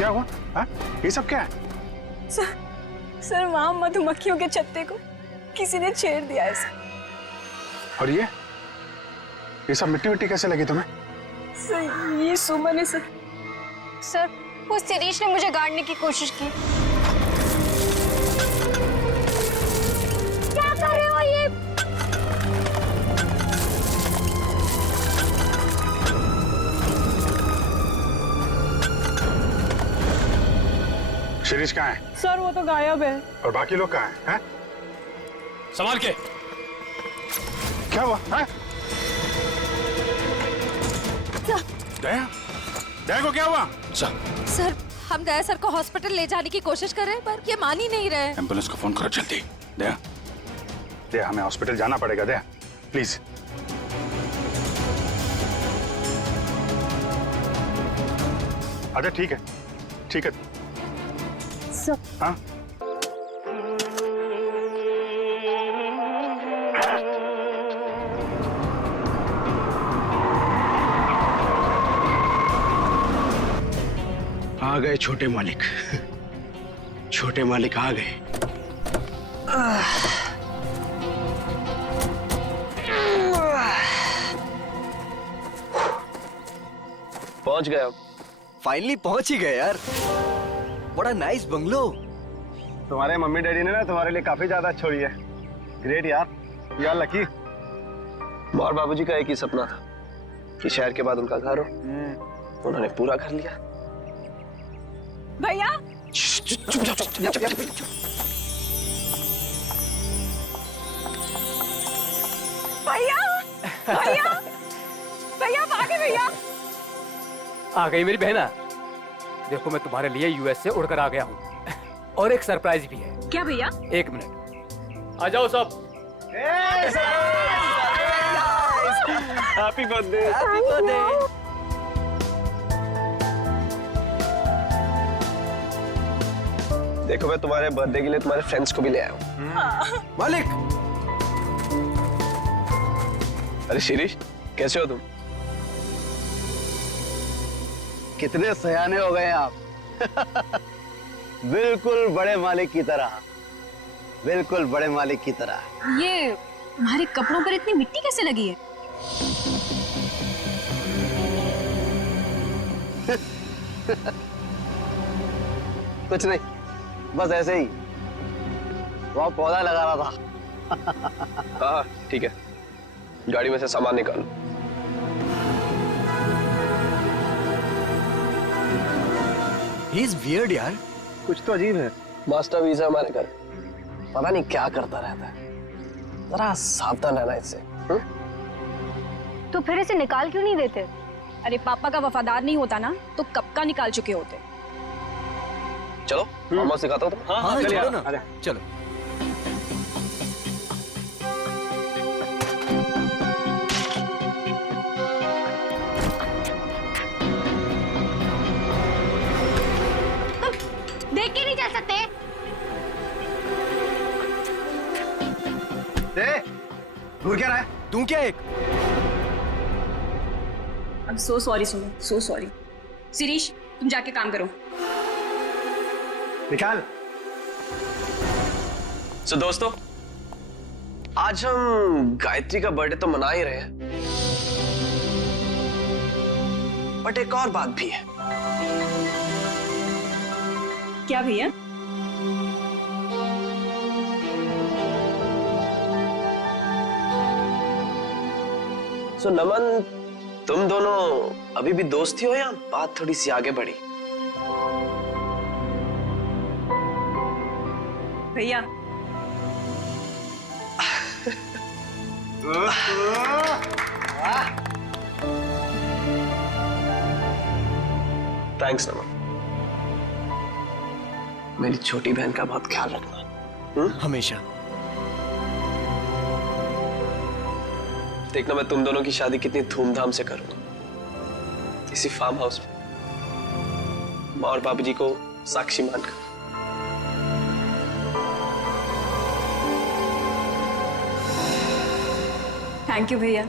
क्या हुआ? हाँ? ये सब क्या है? सर वहां मधुमक्खियों के छत्ते को किसी ने छेड़ दिया है सर। और ये सब मिट्टी मिट्टी कैसे लगी तुम्हें? सर ये सुमन है सर। सर वो शिरीष ने मुझे गाड़ने की कोशिश की। क्या कर रहे हो ये? शिरीष कहाँ है? सर वो तो गायब है। और बाकी लोग कहाँ हैं? हैं? संभाल के। क्या हुआ? हैं? दया? दया को क्या हुआ? सर हम दया सर को हॉस्पिटल ले जाने की कोशिश कर रहे हैं पर ये मान ही नहीं रहे। एम्बुलेंस को फोन करो जल्दी। दया, दया हमें हॉस्पिटल जाना पड़ेगा। दया प्लीज। अच्छा ठीक है, ठीक है। हाँ? आ गए छोटे मालिक। छोटे मालिक आ गए। पहुंच गए अब। फाइनली पहुंच ही गए यार। बड़ा नाइस बंगलो। तुम्हारे मम्मी डैडी ने ना तुम्हारे लिए काफी ज्यादा छोड़ी है। ग्रेट यार, यार लकी। और बाबूजी का एक ही सपना था कि शहर के बाद उनका घर हो। उन्होंने पूरा कर लिया। भैया भैया भैया भैया भागे भैया। आ गई मेरी बहना। देखो मैं तुम्हारे लिए यूएस से उड़कर आ गया हूँ और एक सरप्राइज भी है। क्या भैया? एक मिनट, आ जाओ सब। Happy birthday. Happy birthday. देखो मैं तुम्हारे बर्थडे के लिए तुम्हारे फ्रेंड्स को भी ले आया हूँ। मालिक। अरे शिरीष, कैसे हो तुम? कितने सयाने हो गए आप। बिल्कुल बड़े मालिक की तरह, बिल्कुल बड़े मालिक की तरह। ये तुम्हारे कपड़ों पर इतनी मिट्टी कैसे लगी है? कुछ नहीं, बस ऐसे ही वहाँ पौधा लगा रहा था। हाँ ठीक है, गाड़ी में से सामान निकालो। ही इज वियर्ड यार। कुछ तो अजीब है। मास्टर वीजा हमारे घर, पता नहीं क्या करता रहता है। जरा सावधान रहना इससे। तो फिर इसे निकाल क्यों नहीं देते? अरे पापा का वफादार नहीं होता ना तो कब का निकाल चुके होते। चलो मामा सिखाता हूँ तुम्हें। हाँ चलिए, चलो ना। आजा। चलो। देख के नहीं चल सकते? घूर क्या रहा है? तू क्या एक? I'm so sorry Suman, so sorry। Shirish तुम जाके काम करो। निकाल। So, दोस्तों, आज हम गायत्री का बर्थडे तो मना ही रहे हैं, बट एक और बात भी है। क्या भैया? So, नमन, तुम दोनों अभी भी दोस्त ही हो या बात थोड़ी सी आगे बढ़ी? भैया थैंक्स नमन। मेरी छोटी बहन का बहुत ख्याल रखना। हमेशा। देखना मैं तुम दोनों की शादी कितनी धूमधाम से करूंगा, इसी फार्म हाउस में, माँ और बाबूजी को साक्षी मानकर। थैंक यू भैया,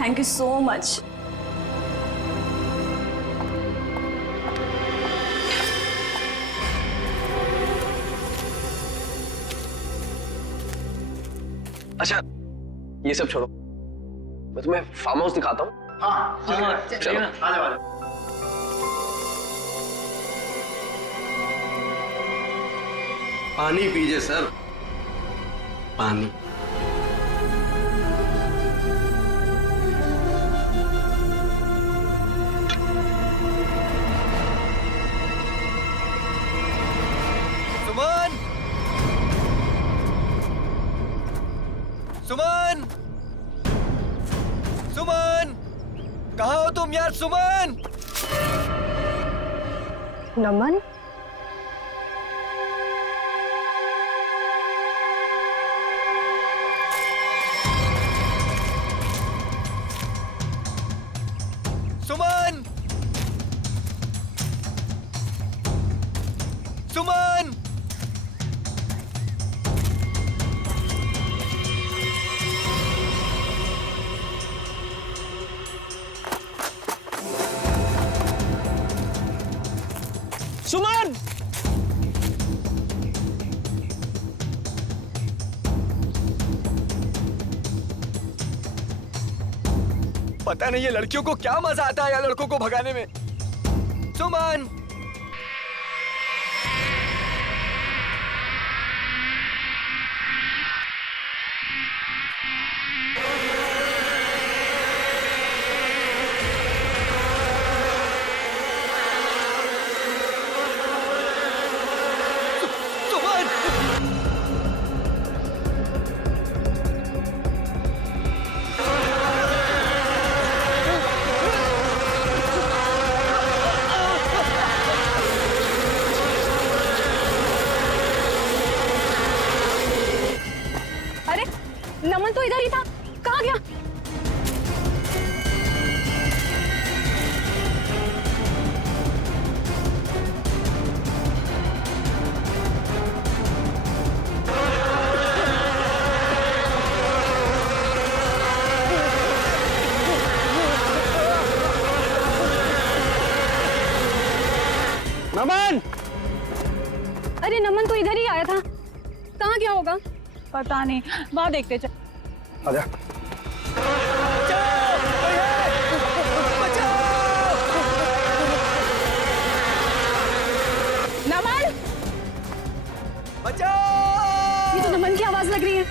थैंक यू सो मच। अच्छा ये सब छोड़ो, मैं तुम्हें फार्म हाउस दिखाता हूँ। हाँ चलो। पानी पीजिए सर, पानी। सुमन, सुमन, सुमन, कहाँ हो तुम यार? सुमन, नमन, सुमन, सुमन, सुमन, पता नहीं ये लड़कियों को क्या मजा आता है यार लड़कों को भगाने में। सुमन, सुमन, अरे नमन तो इधर ही था, कहाँ गया? नमन, अरे नमन तो इधर ही आया था, कहाँ गया होगा? पता नहीं, वहां देखते चल। आजा। नमन, बचाओ! ये तो नमन की आवाज लग रही है।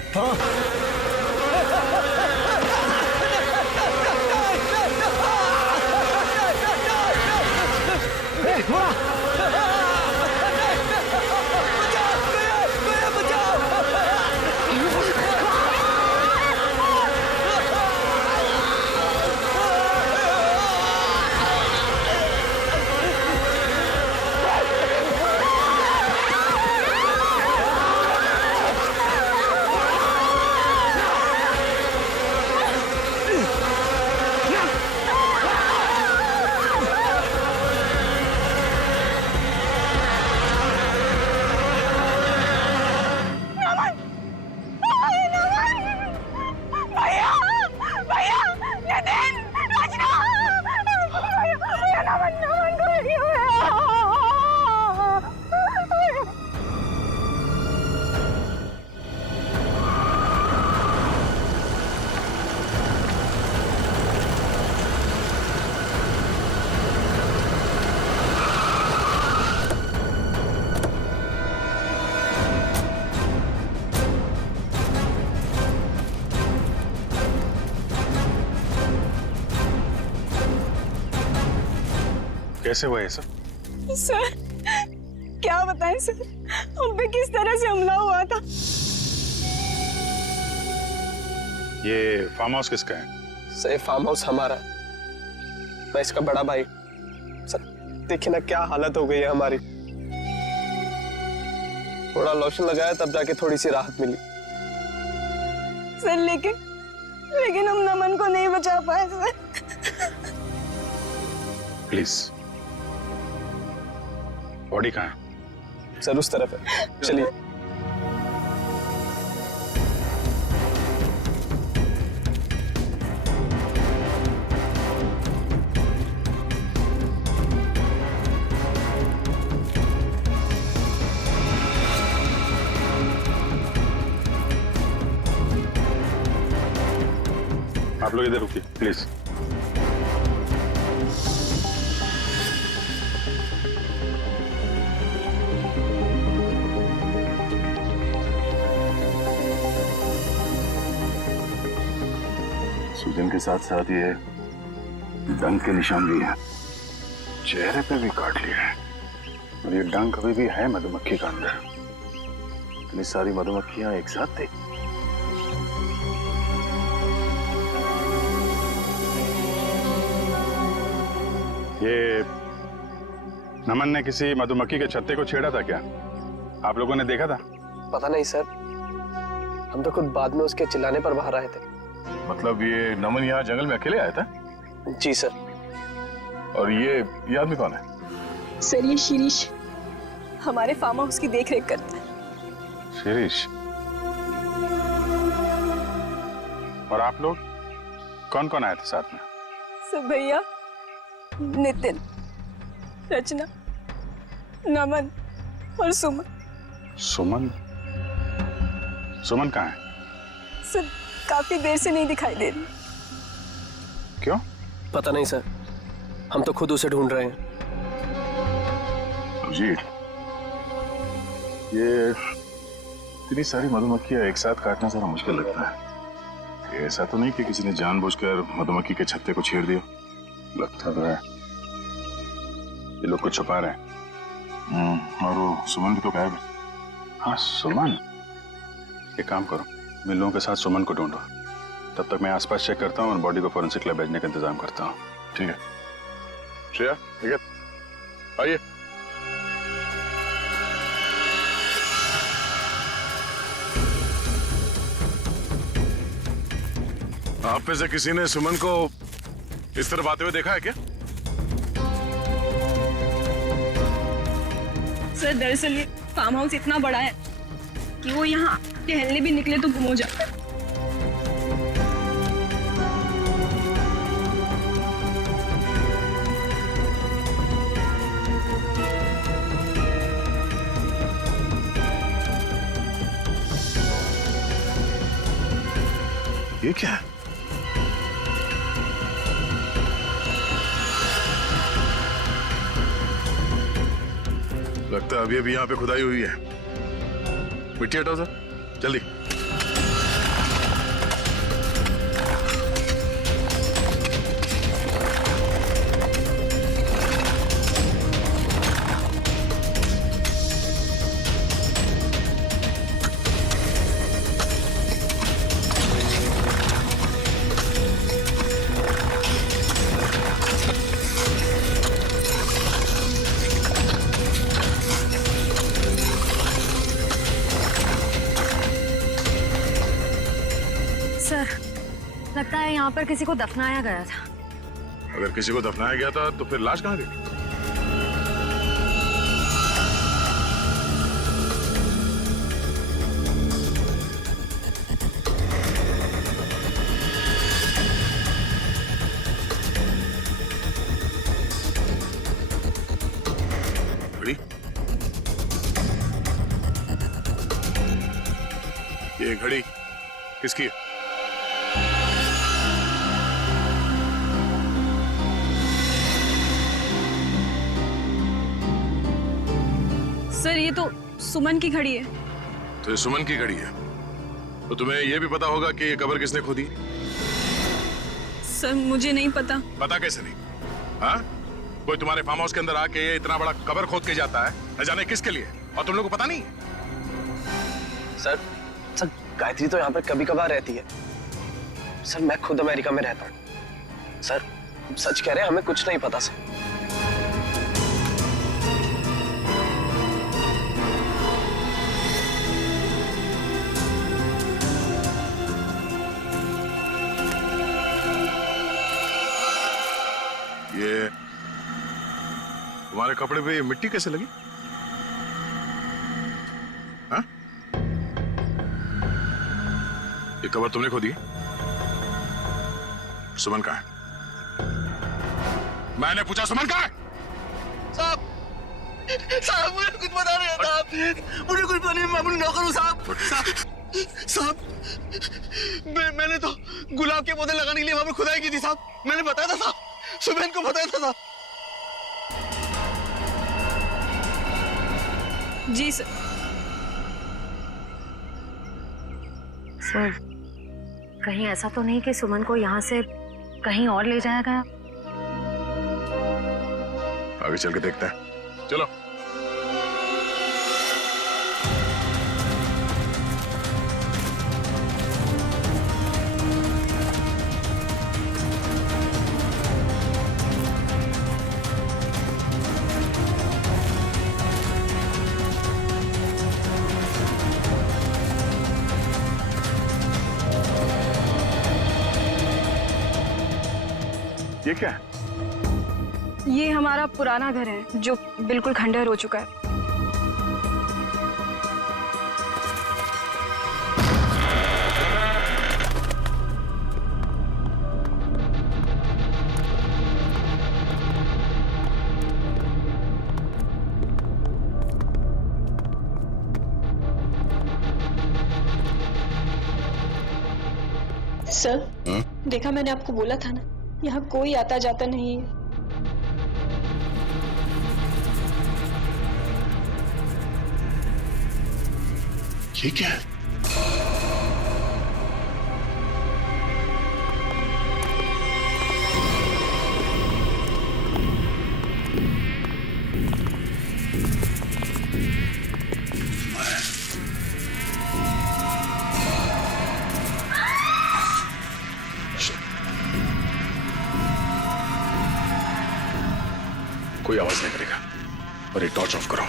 कैसे हुआ ये सब? सर क्या बताएं सर, हम पे किस तरह से हमला हुआ था। ये फार्म हाउस किसका है? सर फार्म हाउस हमारा, मैं इसका बड़ा भाई। सर देखिए ना क्या हालत हो गई है हमारी, थोड़ा लोशन लगाया तब जाके थोड़ी सी राहत मिली। सर लेकिन हम नमन को नहीं बचा पाए सर। प्लीज, बॉडी कहाँ है? सर उस तरफ है, चलिए। आप लोग इधर रुकिए प्लीज। सूजन के साथ साथ ये डंक के निशान भी हैं, चेहरे पे भी काट लिए हैं, और ये डंक अभी भी है मधुमक्खी का अंदर। इतनी सारी मधुमक्खियां एक साथ थी। ये नमन ने किसी मधुमक्खी के छत्ते को छेड़ा था क्या? आप लोगों ने देखा था? पता नहीं सर, हम तो खुद बाद में उसके चिल्लाने पर बाहर आए थे। मतलब ये नमन यहाँ जंगल में अकेले आया था? जी सर। और ये आदमी कौन है? सर ये शिरीष हमारे फार्म हाउस की देखरेख करता है। शिरीष? और आप लोग कौन कौन आए थे साथ में? सर भैया, नितिन, रचना, नमन और सुमन। सुमन? सुमन कहाँ है? सर काफी देर से नहीं दिखाई दे रही। क्यों? पता नहीं सर, हम तो खुद उसे ढूंढ रहे हैं। अभिजीत, ये इतनी सारी मधुमक्खियां एक साथ काटना जरा मुश्किल लगता है। ये ऐसा तो नहीं कि किसी ने जानबूझकर मधुमक्खी के छत्ते को छेड़ दिया? लगता तो है ये लोग कुछ छुपा रहे हैं। और वो सुमन भी तो गायब है। हाँ सुमन, एक काम करो, मैं लोगों के साथ सुमन को ढूंढो, तब तक मैं आसपास चेक करता हूँ और बॉडी को फोरेंसिक लैब भेजने का इंतजाम करता हूँ। ठीक है श्रेया, ठीक है, आइए। आप में से किसी ने सुमन को इस तरफ आते हुए देखा है क्या? सर दरअसल ये फार्म हाउस इतना बड़ा है कि वो यहाँ टहलने भी निकले तो गुम हो जाता है। ये क्या है? लगता है अभी अभी यहाँ पे खुदाई हुई है। मिट्टी हटाओ सर, जल्दी। सर लगता है यहाँ पर किसी को दफनाया गया था। अगर किसी को दफनाया गया था तो फिर लाश कहाँ गई? घड़ी? ये घड़ी किसकी है? सर ये तो सुमन की घड़ी है। तो ये सुमन की घड़ी है, तो तुम्हें यह भी पता होगा कि ये कब्र किसने खोदी? सर मुझे नहीं पता। पता कैसे नहीं? हाँ? कोई तुम्हारे फार्म हाउस के अंदर आके ये इतना बड़ा कब्र खोद के जाता है, न जाने किसके लिए, और तुम लोगों को पता नहीं है? सर गायत्री तो यहाँ पर कभी कभार रहती है। सर मैं खुद अमेरिका में रहता हूँ। सर सच कह रहे हैं, हमें कुछ नहीं पता सर। ये तुम्हारे कपड़े पे मिट्टी कैसे लगी? हाँ? ये कब्र तुमने खोदी? सुमन कहाँ है? मैंने पूछा सुमन कहाँ है? साहब मुझे कुछ पता नहीं है साहब, मुझे कुछ पता नहीं, मैं अपनी नौकर हूँ साहब। साहब मैंने तो गुलाब के पौधे लगाने के लिए वहां पर खुदाई की थी साहब। मैंने बताया था साहब, सुबह इनको बताया था साहब। जी सर। सर, कहीं ऐसा तो नहीं कि सुमन को यहाँ से कहीं और ले जाया गया? आगे चल के देखते हैं, चलो। ये क्या है? ये हमारा पुराना घर है जो बिल्कुल खंडहर हो चुका है। सर, देखा मैंने आपको बोला था ना, यहाँ कोई आता जाता नहीं है। ये क्या है? कोई आवाज नहीं करेगा। और ये टॉर्च ऑफ करो।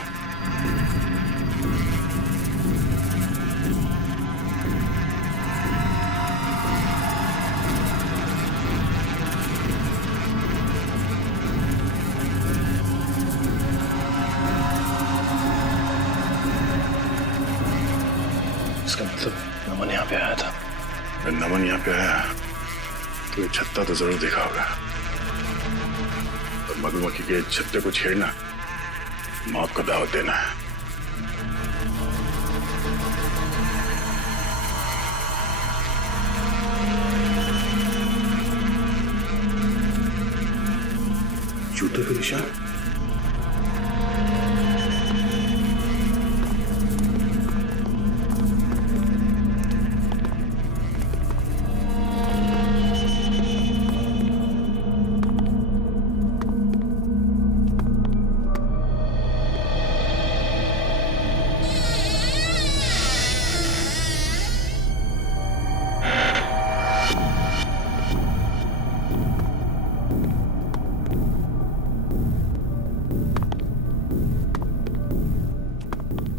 इसका मतलब नमन यहाँ पे आया था। अगर नमन यहाँ पे आया तो ये छत्ता तो जरूर देखा होगा। और मधुमक्खी के छत्ते को छेड़ना मौत को दावत देना है। जूते के निशान।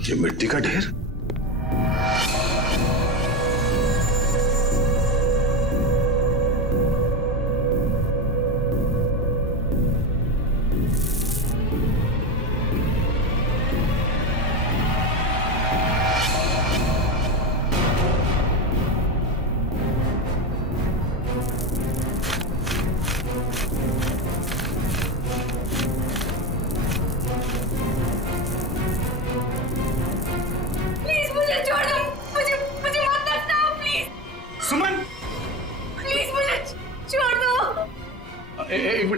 ये मिट्टी का ढेर।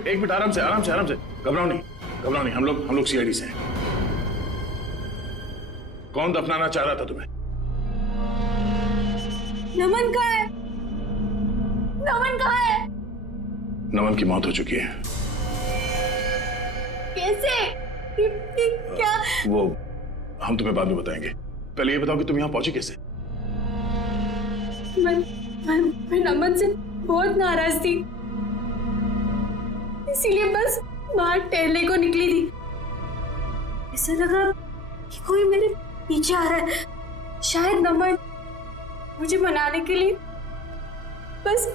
एक मिनट आराम से घबराओ नहीं। हम लोग सीआईडी से हैं। कौन दफनाना चाह रहा था तुम्हें? नमन कहाँ है? नमन कहाँ है? नमन की मौत हो चुकी है। कैसे? क्या? वो हम तुम्हें बाद में बताएंगे। पहले ये बताओ कि तुम यहाँ पहुंची कैसे? मैं नमन से बहुत नाराज थी, इसीलिए बस बाहर टहलने को निकली थी। ऐसा लगा कि कोई मेरे पीछे आ रहा है। शायद नमन मुझे मनाने के लिए, बस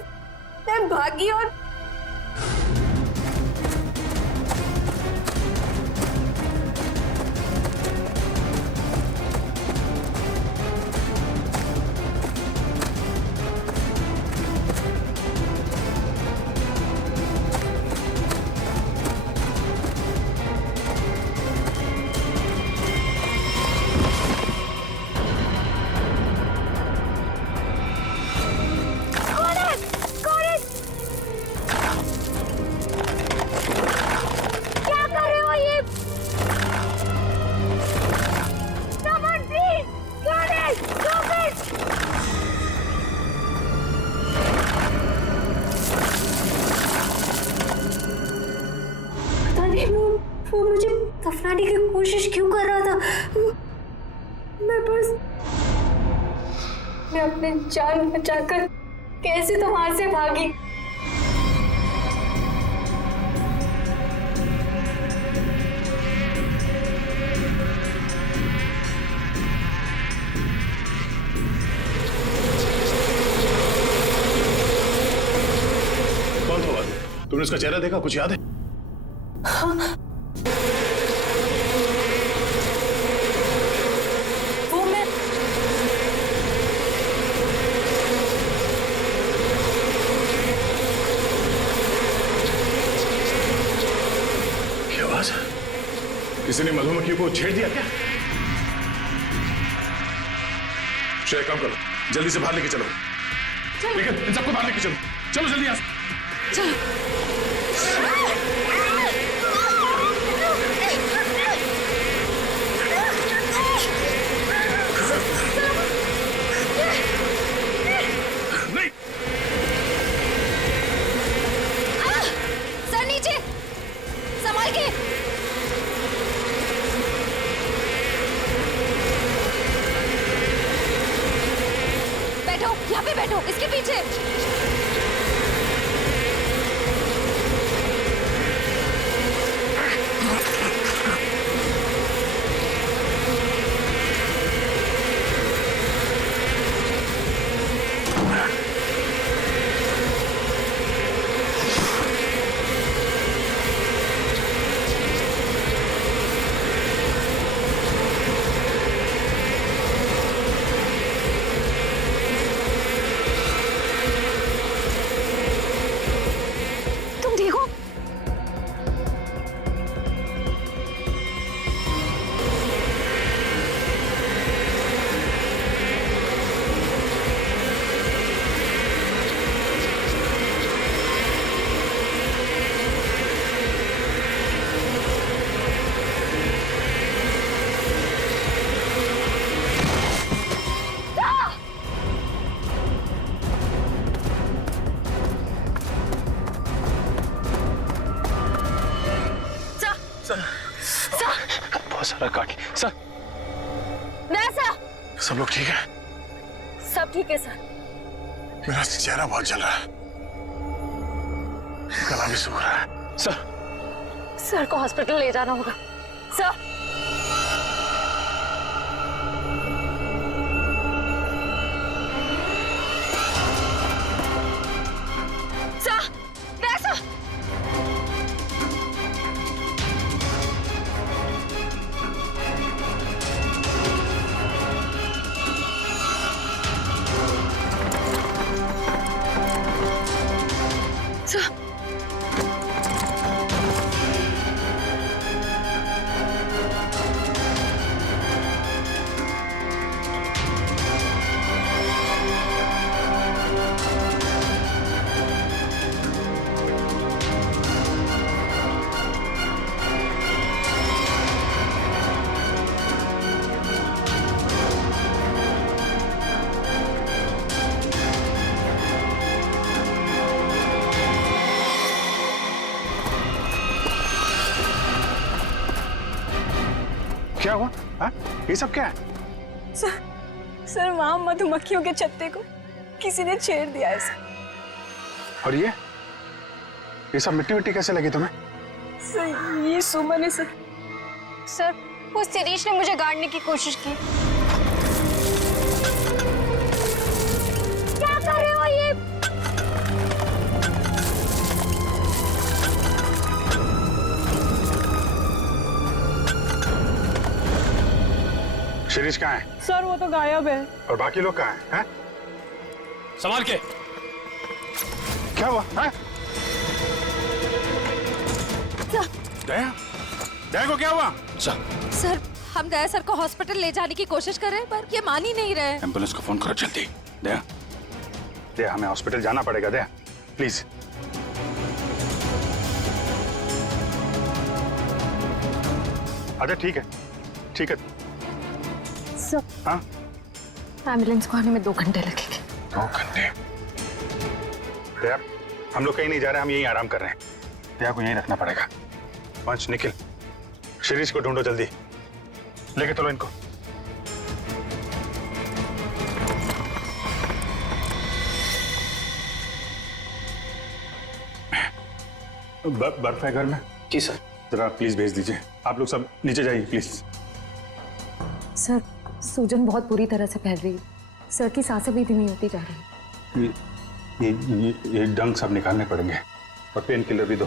मैं भागी और अरे वो मुझे दफनाने की कोशिश क्यों कर रहा था? मैं अपने जान बचाकर कैसे तो वहां से भागी। कौन था वो? तुमने उसका चेहरा देखा? कुछ याद है? वो मैं क्या आवाज? किसी ने मधुमक्खी को छेड़ दिया क्या? श्रेय, काम करो, जल्दी से बाहर लेके चलो। लेकिन इन सबको बाहर लेके चलो, चलो जल्दी यहाँ से। नहीं, सर नीचे, संभाल के। बैठो, यहाँ पे बैठो, इसके पीछे। तुम ठीक हो? बहुत सारा काट लिया। सर, वैसा सब लोग ठीक है? सब ठीक है सर। मेरा चेहरा बहुत जल रहा है, गला भी सूख रहा है। सर को हॉस्पिटल ले जाना होगा। सर वैसा क्या हुआ? हाँ? ये सब क्या है? सर वहां मधुमक्खियों के छत्ते को किसी ने छेड़ दिया है सर। और ये सब मिट्टी मिट्टी कैसे लगी तुम्हें? सर ये सुमन है सर। सर वो शिरीष ने मुझे गाड़ने की कोशिश की। क्या कर रहे हो ये? शिरीष कहाँ है? सर वो तो गायब है। और बाकी लोग कहाँ हैं? हैं? संभाल के। क्या हुआ? हैं? दया? दया को क्या हुआ? सर हम दया सर को हॉस्पिटल ले जाने की कोशिश कर रहे हैं पर ये मान ही नहीं रहे। एम्बुलेंस को फोन करो जल्दी। दया, दया हमें हॉस्पिटल जाना पड़ेगा। दया प्लीज। अच्छा ठीक है, ठीक है। सर, हाँ? एम्बुलेंस को आने में 2 घंटे लगेंगे। 2 घंटे? दया हम लोग कहीं नहीं जा रहे, हम यहीं आराम कर रहे हैं। दया को यहीं रखना पड़ेगा। पंच निखिल, शिरीष को ढूंढो जल्दी, लेके चलो इनको। बर्फ है घर में? जी सर। जरा प्लीज भेज दीजिए। आप लोग सब नीचे जाइए प्लीज। सर, सूजन बहुत बुरी तरह से फैल रही है। सर की सांसें भी धीमी होती जा रही है। ये डंक सब निकालने पड़ेंगे और पेन किलर भी दो।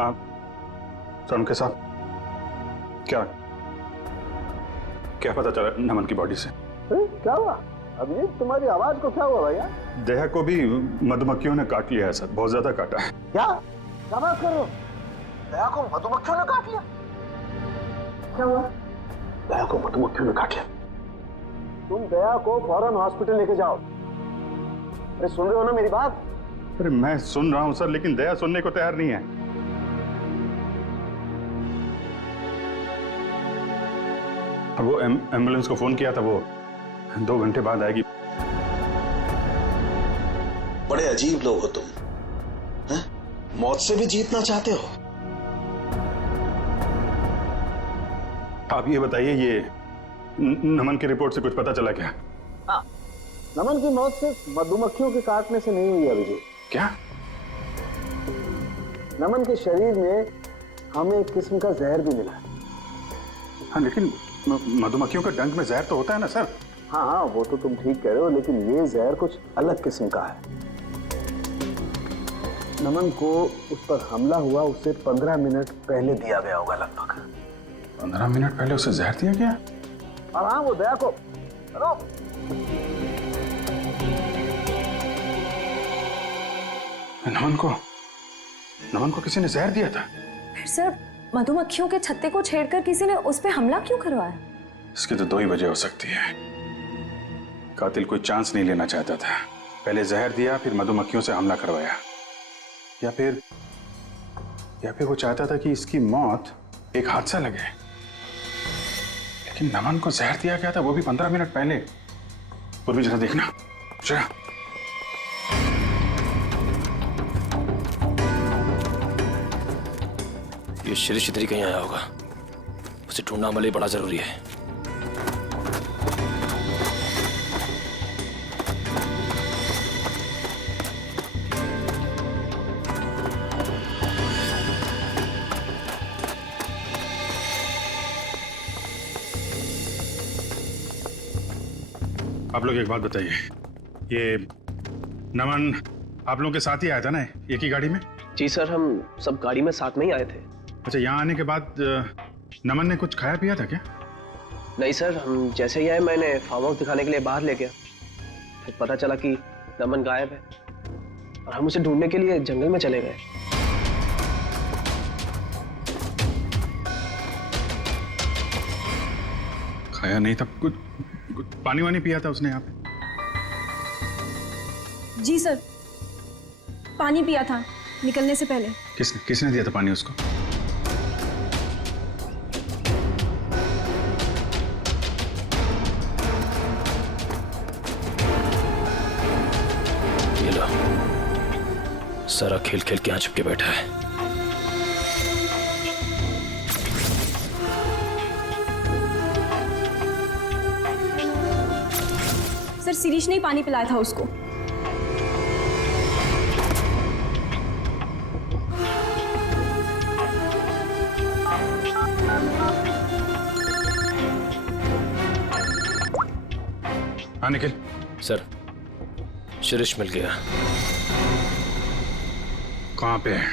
आप सर के साथ क्या पता चला नमन की बॉडी से? क्या हुआ अभी? तुम्हारी आवाज को क्या हुआ भैया? दया को भी मधुमक्खियों ने काट लिया है सर, बहुत ज्यादा काटा है। क्या बात कर रहे हो? दया को मधुमक्खियों ने काट लिया? क्या हुआ? दया को मधुमक्खियों ने काट लिया। तुम दया को फौरन हॉस्पिटल लेके जाओ। अरे सुन रहे हो ना मेरी बात? अरे मैं सुन रहा हूं सर, लेकिन दया सुनने को तैयार नहीं है। अब वो एम्बुलेंस को फोन किया था, वो 2 घंटे बाद आएगी। बड़े अजीब लोग हो तुम, हैं? मौत से भी जीतना चाहते हो। आप ये बताइए, ये नमन की रिपोर्ट से कुछ पता चला क्या? नमन की मौत सिर्फ मधुमक्खियों के काटने से नहीं हुई अभिजीत। क्या? नमन के शरीर में हमें एक किस्म का जहर भी मिला है। हाँ, लेकिन मधुमक्खियों का डंक में जहर तो होता है ना सर? हाँ, वो तो तुम ठीक कह रहे हो, लेकिन ये जहर कुछ अलग किस्म का है। नमन को उस पर हमला हुआ उससे 15 मिनट पहले दिया गया होगा लगभग। 15 मिनट पहले उसे जहर दिया गया? और हाँ, वो दया को नमन को किसी ने जहर दिया था? फिर सर, मधुमक्खियों के छत्ते को छेड़कर किसी ने उस पे हमला क्यों करवाया? इसकी तो 2 ही वजह हो सकती है। कातिल कोई चांस नहीं लेना चाहता था, पहले जहर दिया फिर मधुमक्खियों से हमला करवाया, या फिर वो चाहता था कि इसकी मौत एक हादसा लगे। लेकिन नमन को जहर दिया गया था, वो भी 15 मिनट पहले। पूर्वी जरा देखना, जरा। ये शिरीष इधर ही कहीं आया होगा, उसे ढूंढना हमारे लिए बड़ा जरूरी है। आप लोग एक बात बताइए, ये नमन आप लोगों के साथ ही आया था ना, एक ही गाड़ी में? जी सर, हम सब गाड़ी में साथ में ही आए थे। अच्छा, यहाँ आने के बाद नमन ने कुछ खाया पिया था क्या? नहीं सर, हम जैसे ही आए मैंने फार्म हाउस दिखाने के लिए बाहर ले गया, फिर पता चला कि नमन गायब है और हम उसे ढूंढने के लिए जंगल में चले गए। खाया नहीं था, कुछ पानी वानी पिया था उसने यहाँ पे? जी सर, पानी पिया था निकलने से पहले। किसने दिया था पानी उसको? ये लो, सारा खेल खेल के यहाँ चिपके बैठा है। सर, शिरीष ने ही पानी पिलाया था उसको। हाँ निखिल। सर, शिरीष मिल गया। कहाँ पे है?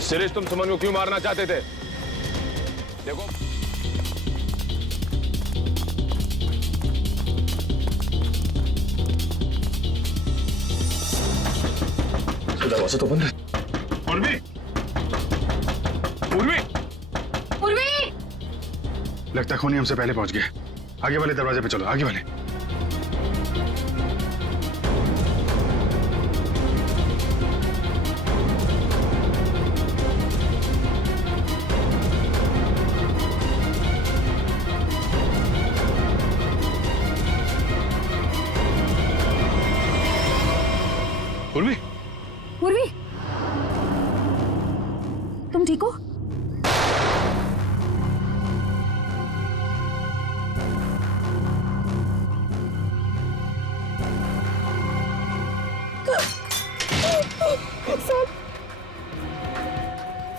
शिरीष, तुम सुमन को क्यों मारना चाहते थे? देखो, दरवाजा तो बंद है। पूर्वी! पूर्वी! पूर्वी! लगता खूनी हमसे पहले पहुंच गया। आगे वाले दरवाजे पे चलो, आगे वाले। पूर्वी, पूर्वी, तुम ठीक हो?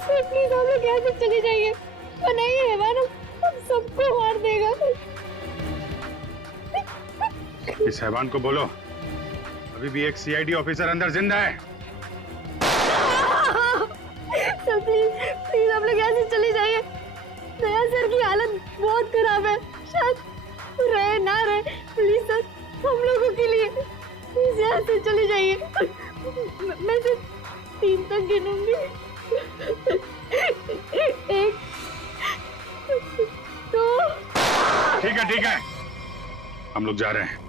सर प्लीज हम लोग यहाँ से चले जाइए, वरना ये हैवान हम सबको मार देगा। इस हैवान को बोलो अभी भी एक सीआईडी ऑफिसर अंदर जिंदा है। सर प्लीज प्लीज हम लोग यहाँ से चले जाइए। दया सर की हालत बहुत खराब है, शायद रहे ना रहे। प्लीज सर हम लोगों के लिए प्लीज यहाँ से चले जाइए। मैं सिर्फ 3 तक गिनूंगी। 1 2। ठीक है, हम लोग जा रहे हैं।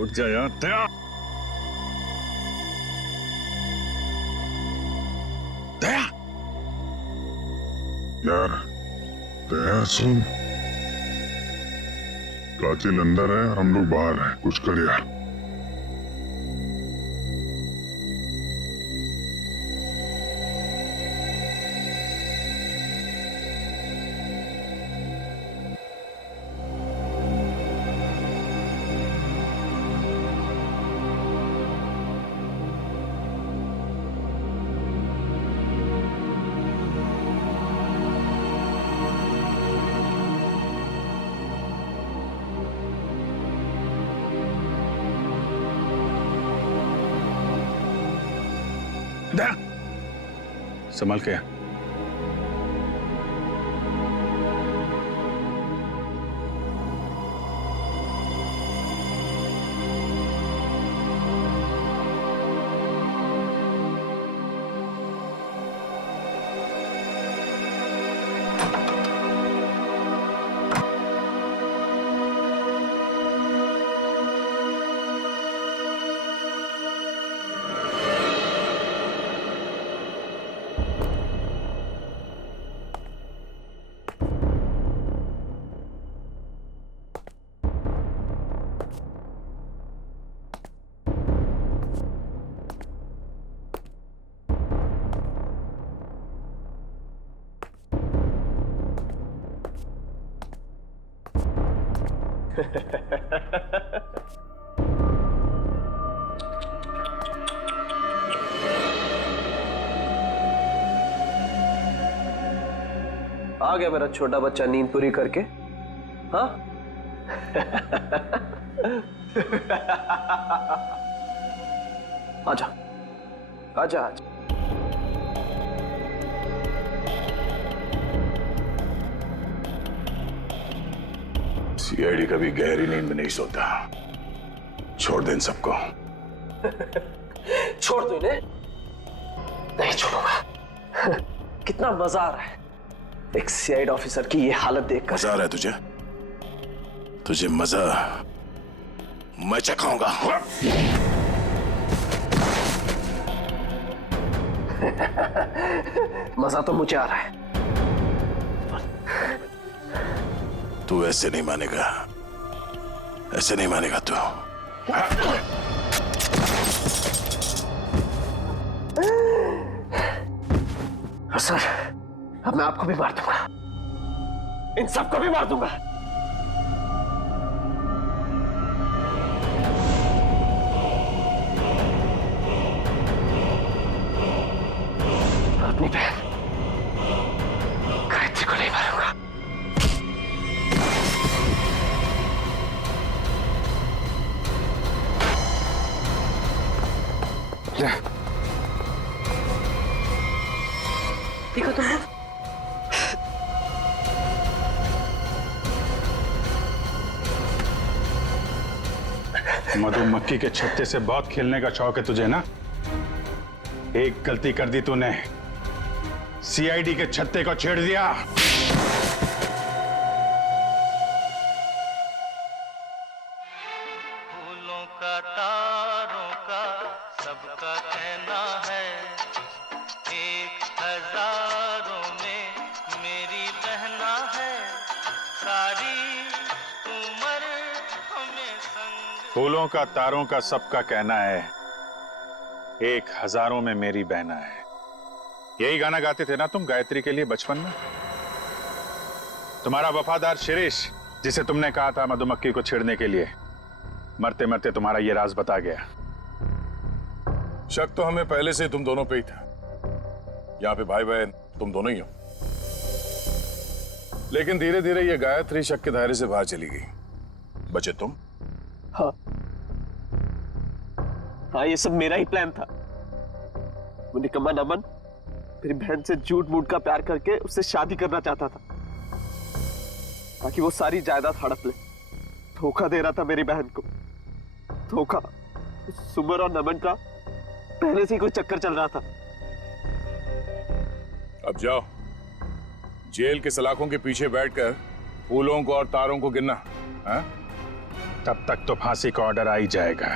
उठ जा यार, दया। दया यार, दया सुन, प्राचीन अंदर है, हम लोग बाहर हैं, कुछ कर यार। दया, संभाल के। आ गया मेरा छोटा बच्चा नींद पूरी करके। हाँ आजा आजा आजा। सीआईडी कभी गहरी नींद में नहीं सोता। छोड़ दे इन सबको। छोड़ दो इन्हें। नहीं छोड़ूंगा। कितना मजा आ रहा है एक सीआईडी ऑफिसर की ये हालत देखकर। मजा आ रहा है तुझे? तुझे मजा मैं चखाऊंगा। मजा तो मुझे आ रहा है। तू ऐसे नहीं मानेगा, ऐसे नहीं मानेगा तू। सर अब मैं आपको भी मार दूंगा, इन सबको भी मार दूंगा। अपनी बहन गायत्री को नहीं मारूंगा। देखो तुम लोग, मधुमक्खी के छत्ते से बहुत खेलने का शौक है तुझे ना? एक गलती कर दी तूने, सीआईडी के छत्ते को छेड़ दिया। फूलों का तारों का सबका कहना है, 1000 में मेरी बहना है, सारी उम्र हमें संग। फूलों का तारों का सबका कहना है, 1000 में मेरी बहना है। यही गाना गाते थे ना तुम गायत्री के लिए बचपन में? तुम्हारा वफादार शिरीष, जिसे तुमने कहा था मधुमक्खी को छेड़ने के लिए, मरते मरते तुम्हारा ये राज बता गया। शक तो हमें पहले से तुम दोनों पे ही था। यहाँ पे भाई बहन तुम दोनों ही हो। लेकिन धीरे धीरे ये गायत्री शक के दायरे से बाहर चली गई। बचे तुम। हाँ हाँ, ये सब मेरा ही प्लान था। वो निकम्मा नमन मेरी बहन से झूठ मूठ का प्यार करके उससे शादी करना चाहता था ताकि वो सारी जायदाद हड़प ले। धोखा दे रहा था मेरी बहन को। धोखा। सुमर और नमन का पहले से ही कोई चक्कर चल रहा था। अब जाओ, जेल के सलाखों के पीछे बैठकर फूलों को और तारों को गिनना। हाँ? तब तक तो फांसी का ऑर्डर आ ही जाएगा।